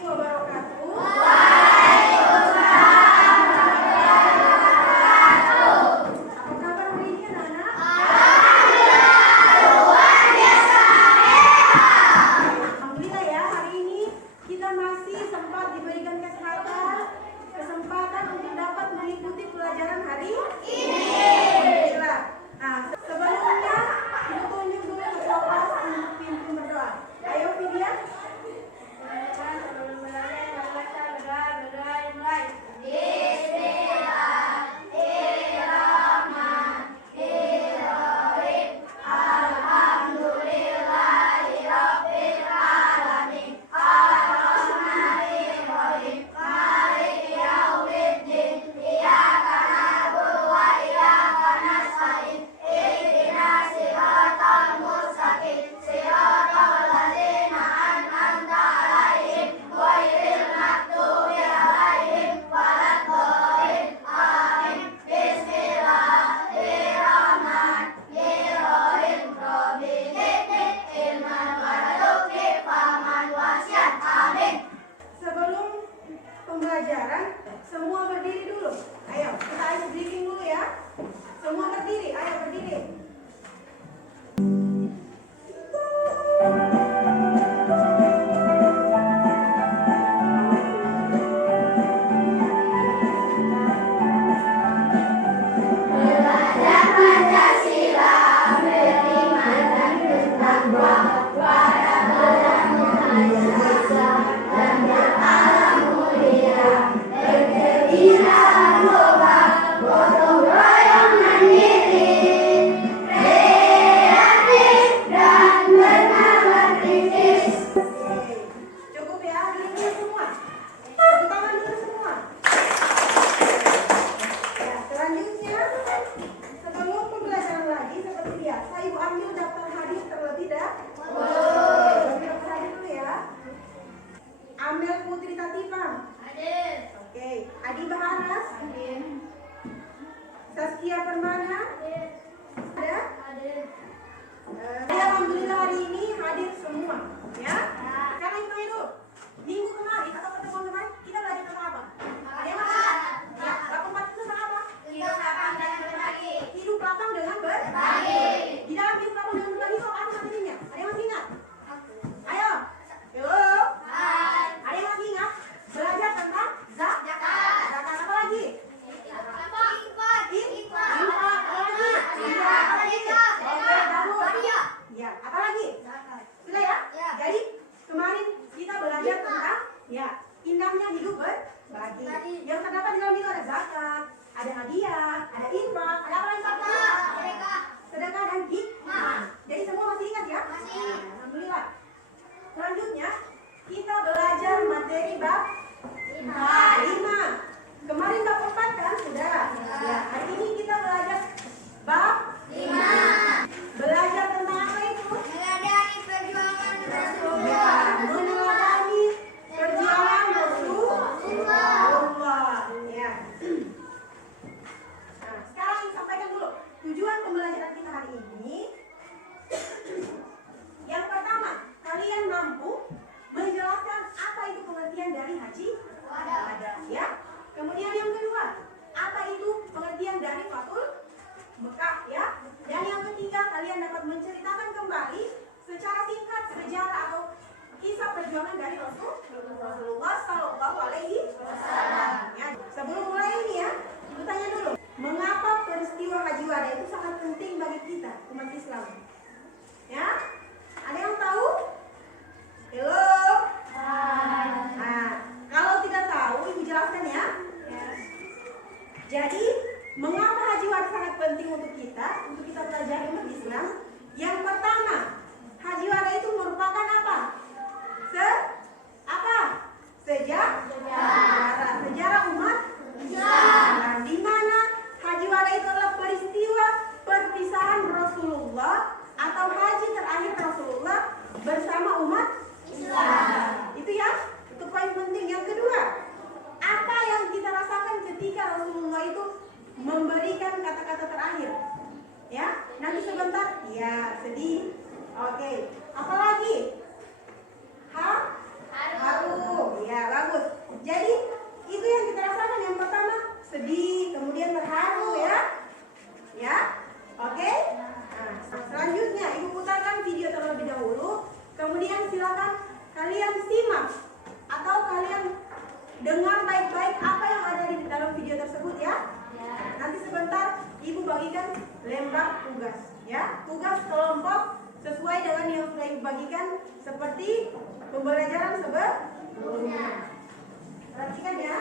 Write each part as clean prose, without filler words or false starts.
warahmatullahi wabarakatuh. Apa kabar hari ini anak-anak? Alhamdulillah ya, hari ini kita masih sempat diberikan kesempatan untuk dapat mengikuti pelajaran hari ini. Alhamdulillah. Nah, sebelumnya kita tunjuk dulu ketua kelas untuk pimpin berdoa. Ayo Vidya. Pembelajaran, semua berdiri dulu. Ayo, kita ice breathing dulu ya. Semua berdiri, ayo berdiri. Cukup ya, duduk dulu semua. Tepuk tangan dulu semua. Ya, selanjutnya, sebelum pembelajaran lagi seperti biasa, Ibu ambil daftar hadir terlebih dahulu. Ambil daftar hadir dulu ya. Amel Putri Tatifam. Hadir. Oke, Adi Baharas. Hadir. Saskia Permana. Hadir. Ada? Hadir. Alhamdulillah hari ini hadir semua, ya. Sekarang itu dulu. Minggu kemarin atau pertemuan kemarin kita belajar tentang apa? Ada yang masih? Ya, 84 itu tentang apa? Hidup lapang dan berbagi. Hidup lapang dengan berbagi. Di dalam hidup lapang dengan berbagi itu apa materinya? Ada yang masih ingat? Ayo. Halo. Hai. Ada yang masih ingat? Belajar tentang zakat. Zakat apa lagi? Ya, apa lagi? Sudah ya? Jadi kemarin kita belajar tentang indahnya hidup berbagi. Yang terdapat di dalam itu ada zakat, ada hadiah, ada infak, ada apa lagi? Sedekah dan hikmah. Jadi semua masih ingat ya? Masih. Alhamdulillah. Selanjutnya kita belajar materi bab 5. Kemarin bab 4 kan sudah. Ya, hari ini kita belajar bab 5. Belajar tentang apa itu? Meneladani perjuangan Rasulullah. Meneladani perjuangan Rasulullah. Ya. Nah, sekarang sampaikan dulu tujuan pembelajaran kita hari ini. Yang pertama, kalian mampu menjelaskan apa itu pengertian dari haji wada, ya. Kemudian yang kedua, apa itu pengertian dari Fathul Mekah, ya. Dan yang ketiga, kalian dapat menceritakan kembali secara singkat sejarah atau kisah perjuangan dari Rasulullah Sallallahu Alaihi Wasallam. Ya. Sebelum mulai ini ya, aku tanya dulu, mengapa peristiwa Haji Wada itu sangat penting bagi kita umat Islam? Ya, ada yang tahu? Halo. Nah, kalau tidak tahu, ibu jelaskan ya. Jadi, mengapa Haji Wada sangat penting untuk kita pelajari umat Islam? Yang pertama, Haji Wada itu merupakan apa? Sejarah umat Islam. Nah, di mana Haji Wada itu adalah peristiwa perpisahan Rasulullah atau haji terakhir Rasulullah kalian simak atau kalian dengar baik-baik apa yang ada di dalam video tersebut ya. Nanti sebentar Ibu bagikan lembar tugas ya. Tugas kelompok sesuai dengan yang sudah Ibu bagikan seperti pembelajaran sebelumnya. Perhatikan ya.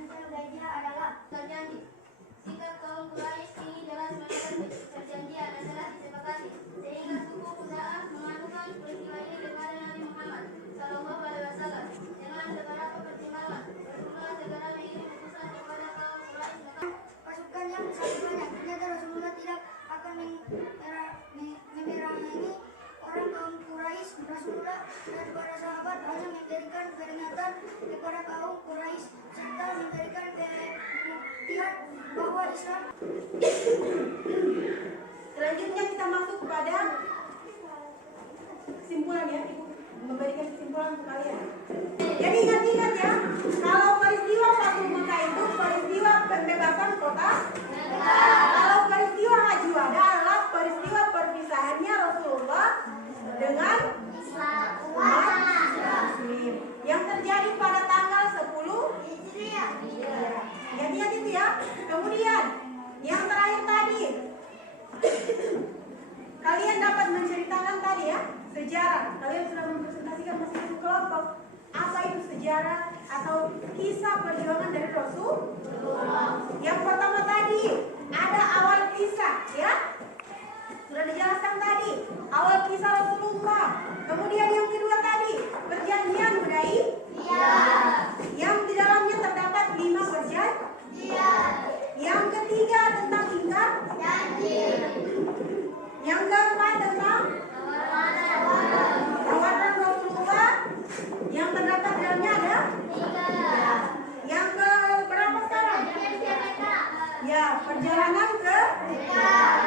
gajiah adalah terjanji. Sikap kaum Quraisy ini jelas menyatakan perjanjian dan telah disepakati, sehingga suku Khuza'ah mengadukan peristiwa ini kepada Nabi Muhammad Sallallahu Alaihi Wasallam. Dengan beberapa pertimbangan, Rasulullah segera mengirim utusan kepada kaum Quraisy. Pasukan yang sangat banyak, ternyata Rasulullah tidak akan memerangi orang kaum Quraisy. Rasulullah dan para sahabat hanya memberikan peringatan kepada kaum Quraisy serta memberikan buktian bahwa Islam. Selanjutnya kita masuk kepada kesimpulan ya, Ibu memberikan kesimpulan untuk kalian. Jadi ingat-ingat ya, kalau peristiwa Fathul Makkah itu peristiwa pembebasan kota Mekah. Kalau peristiwa Haji Wada adalah peristiwa perpisahannya Rasulullah dengan umat Muslim yang terjadi pada tanggal 10 Hijriah. Ingat-ingat itu ya. Kemudian yang terakhir tadi, kalian dapat menceritakan tadi ya sejarah. Kalian sudah mempresentasikan masing-masing kelompok apa itu sejarah atau kisah perjuangan dari Rasul. Yang pertama tadi ada awal kisah ya, sudah dijelaskan tadi awal kisah Rasulullah. Kemudian yang kedua tadi perjanjian Hudaibiyah, yang di dalamnya terdapat 5 perjanjian. Yang ketiga tentang ingkar janji. Yang keempat tentang tawaran Rasulullah yang terdapat di dalamnya ada 3. Yang ke berapa sekarang? Ya, perjalanan ke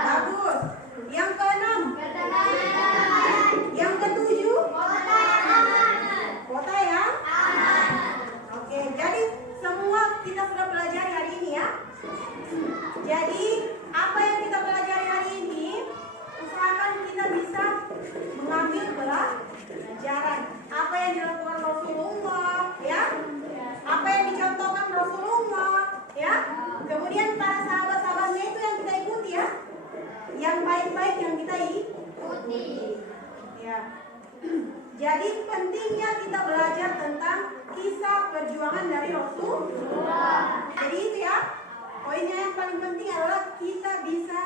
bagus. Yang ke-6 yang ke-7 kota yang aman. Oke, jadi semua kita sudah pelajari hari ini ya. Jadi apa yang kita pelajari hari ini, usahakan kita bisa mengambil pelajaran apa yang dilakukan Rasulullah ya, apa yang dicontohkan Rasulullah ya. Kemudian para sahabat-sahabatnya itu yang kita ikuti ya, yang baik-baik yang kita ikuti ya. Jadi pentingnya kita belajar tentang kisah perjuangan dari Rasulullah. Jadi itu ya, poinnya yang paling penting adalah kita bisa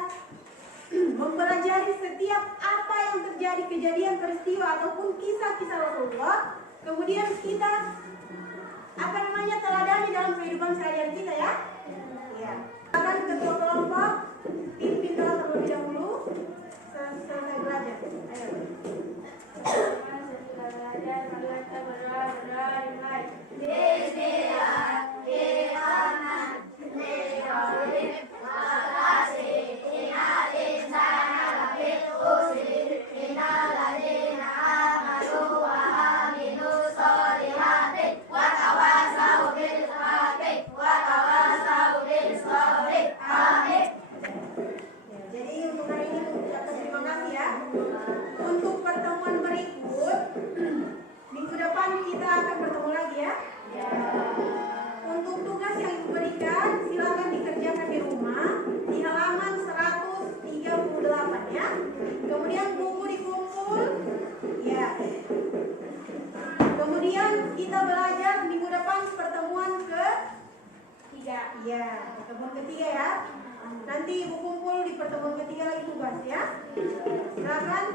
mempelajari setiap apa yang terjadi, kejadian, peristiwa ataupun kisah-kisah Rasulullah. Kemudian kita teladani dalam kehidupan sehari-hari kita ya. Ya. Akan ketua kelompok pimpin terlebih dahulu selesai belajar. Ayo. Kita akan bertemu lagi ya. Untuk tugas yang diberikan silakan dikerjakan di rumah di halaman 138 ya. Kemudian buku dikumpul ya. Kemudian kita belajar minggu depan pertemuan ke-3 ya. Pertemuan ketiga ya. Nanti ibu kumpul di pertemuan ketiga lagi tugas ya. Silakan.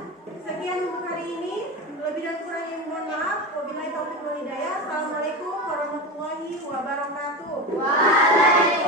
Sekian untuk hari ini. Lebih dan kurangnya mohon maaf. Wabillahi taufiq wal hidayah. Assalamualaikum warahmatullahi wabarakatuh. Waalaikumsalam.